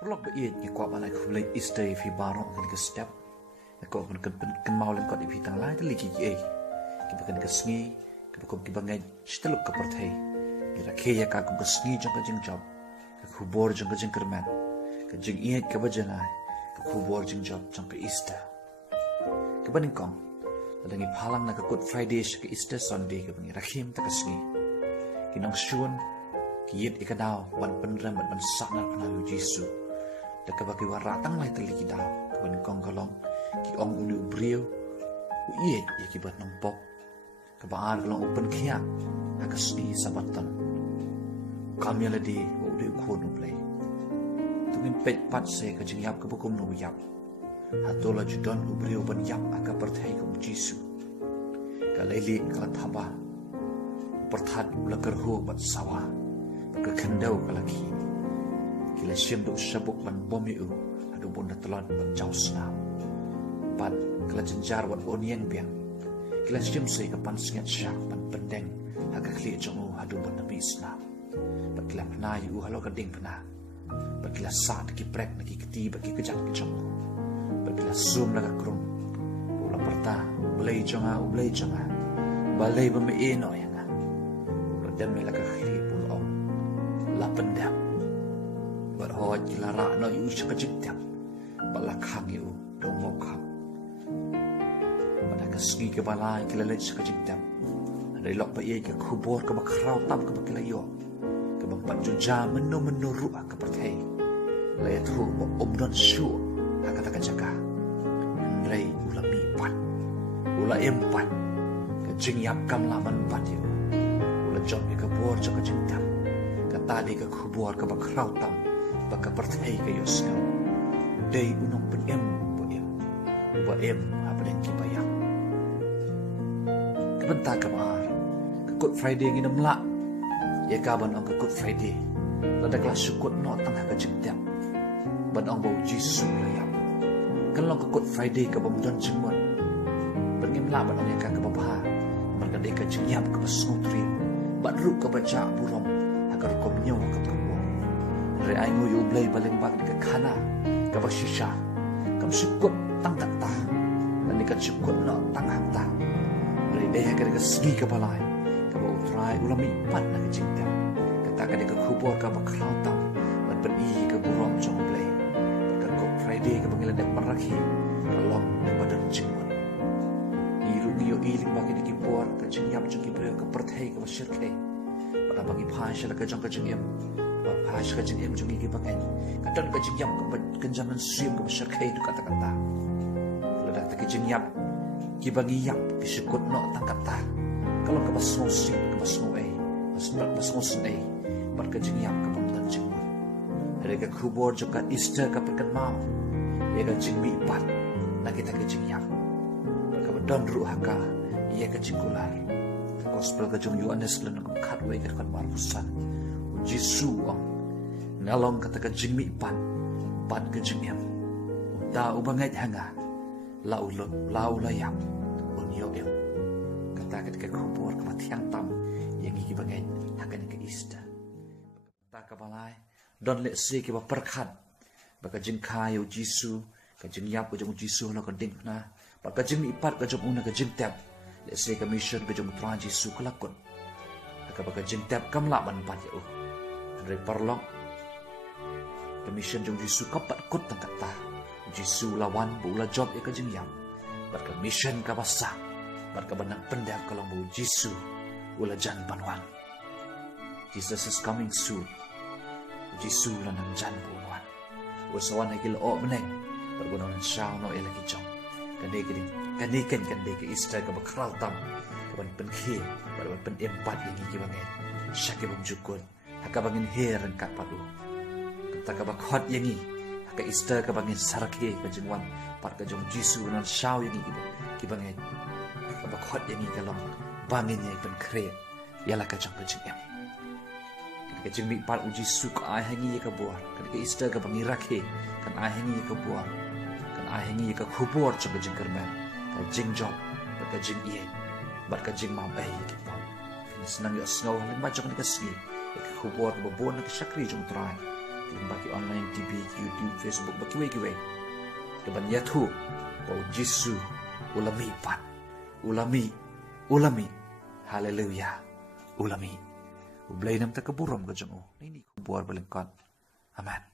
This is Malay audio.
Perlok ba iet ni kwa balai khulai istay fi barong kan ke step. Ko kan mau len kot ipi tang lai te liki ki ki bakan ke sngi ki bakom ki bangai chteluk ka parthai ki rakhe ya ka ko sngi jong ka jing job ka khubor jong ka jing kerman ka jing iet ka bajana ka khubor jing job jong ka Easter ka baning kong ladangi phalang na ka Good Friday ka Easter Sunday ka bangi rakhim ta ka sngi ki nong shun ki iet ikadaw wan penram ban sakna panayu Jesu da ka baki waratang lai te liki daw ka baning kong kalong ki ong uni ubriu u iet ya ki bat nong pok ka baar kalong upen khia ka sni sabatan kami ala di u de khon uplay tungin pet pat se ka jing yap ka bukum no yap hatola judon ubriu ban yap aka perthai kum Jesu ka leili ka thaba perthat ulakar ho bat sawa ka khandau ka laki kila siem do sabuk ban bomi u adu bonda telan ban jausna pan kala jenjar wat onian biang kila siem sei ka pan singat syak pan pendeng haka khli jongu hadu ban nabi islam pat kila na yu halo ka ding pana pat kila sa ki prek na ki kti ba ki kejat ki jongu pat kila sum na ka krum ula perta ulai jonga balai ba me eno yanga radam la ka khli pul om la pendam bar ho kila ra no yu shaka jitam balakhang yu do mokhang sgi ke balai ke lalet sa kajigdam ada lok pa iay ke khubor ke bakraw tam ke bakilayo ke bangpat juja menu ruah ke perthai layat hu omdon syu hakata kajaka rei ula mi pat ula empat ke jingyap kam laman pat yo ula jom ke bor sa kajigdam ke tadi ke khubor ke bakraw tam baka perthai ke yosngam dei unong pen em uba em hapadeng kibayang benta kamar ke Good Friday ngi namla ya kaban ang ke Good Friday lada kelas syukur no tangah ke jengtiap ban ang bau Jesu layap kan long ke Good Friday ke bamudan jengwan ban ngi mla ban ang ya ka ke babha ban ka ke jengyap ke basnutri ban ru ke baca burom agar kom nyaw ke kebo re ai ngu yu blai baleng bak ke khana ke basisha kam syukur tang tak ta dan ni kan syukur no tangah ta deh agar ke segi ke balai ke bau trai ulami pat na ke jingta kata ke ke khubor ke bakrau tam ban beri ke burom jong play ke Good Friday ke bangilan dek parakhi long ke badan jingwan iru niyo iling bagi di kibor ke jingyam jong kibreu ke perthai ke basyirke pada bagi phasha ke jong ke jingyam ba phasha ke jingyam jong ki bangai kadon ke jingyam ke kenjaman sim ke basyirke itu kata-kata ledak ke jingyam ki bangi yap ki syukut no tangkata kalau ke basno sing ke basno basno snei bar ke jingyap ke pamdan jingmu ada ke khubor juga Easter ke perkan mam ya ke jingmi pat na kita ke jingyap bar ke don ru haka ya ke jingkular gospel ke jong Yohanes lan ke khatwai ke kan marfusan Jesu ang nalong kata ke jingmi pat ke jingyam ta ubangai hanga lau layam unyo em kata ketika kubur ke matiang tam yang gigi bangai hakan ke Easter ta ka balai don le se ke ba perkhat ba ka jing khayo Jesu ka jing yap ko jong Jesu na ka ding na ba ka jing ipat ka jong una ka jing tap le se ka mission ka jong tra Jesu ka lakon ka ba ka jing tap kam la ban pat ya re parlong ka mission jong Jesu ka pat kut tang kata Jesu lawan bula job ya ke jingyam barka mission ka basa barka banang pendak kalau bu Jesu ula jan banwan Jesus is coming soon Jesu lanang jan banwan usawan ikil o meneng bergunaan shaw no elaki jong kanikan ke Easter ka bakral tam kaban penkhir barban pen empat yang gibangen syake bumjukun hakabangin her kat padu kata ka bakhot yangi ke Easter ke bangin sarake ke jingwan par ke jong Jesu nan shaw yang ki bangin ke bakhot yang ke long bangin yang pen kre yala ke jong ke jingem ke jing mi par u Jesu ka ai hangi ke buar ke Easter ke bangin rakhe kan ai hangi ke buar kan ai hangi ke khubor jong ke jing kerman ke jing job ke jing ye bar ke jing mam ai ke pau senang yo snow lim ma jong ke sgi ke khubor ke bon ke sakri jong trai baki online TV, YouTube, Facebook, baki way. Kaban yathu, bau Jisu, ulami pat, ulami, haleluya, ulami. Ublay nam ta kaburom ka dyan Nini ko buwar balingkot. Amen.